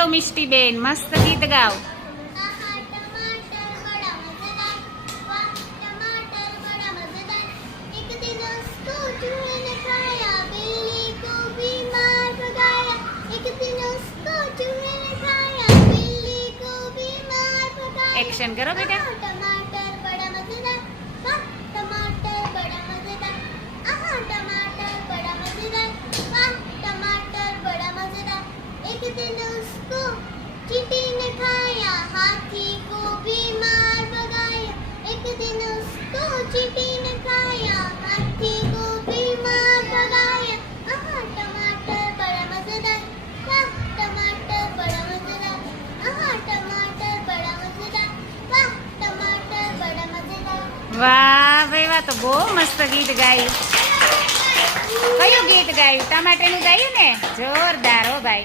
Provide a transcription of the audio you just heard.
ચાલો મિષ્ટીબેન, મસ્ત ગીત ગાઓ. एक्शन करो बेटा. टमाटर बड़ा मजेदार, वाह टमाटर बड़ा मजेदार, आहा टमाटर बड़ा मजेदार, वाह टमाटर बड़ा मजेदार. एक दिन उसको चींटी ने खाया, हाथी को भी मार भगाया. एक दिन उसको चींटी ने खाया, हाथी को भी मार भगाया. आहा टमाटर बड़ा मजेदार, वाह टमाटर बड़ा मजेदार, आहा टमाटर बड़ा मजेदार, वाह टमाटर बड़ा मजेदार. વાહ ભાઈ વાહ, તો બહુ મસ્ત ગીત ગાયું. કયું ગીત ગાયું? ટમાટાનું ગાયું ને? જોરદાર હો ભાઈ.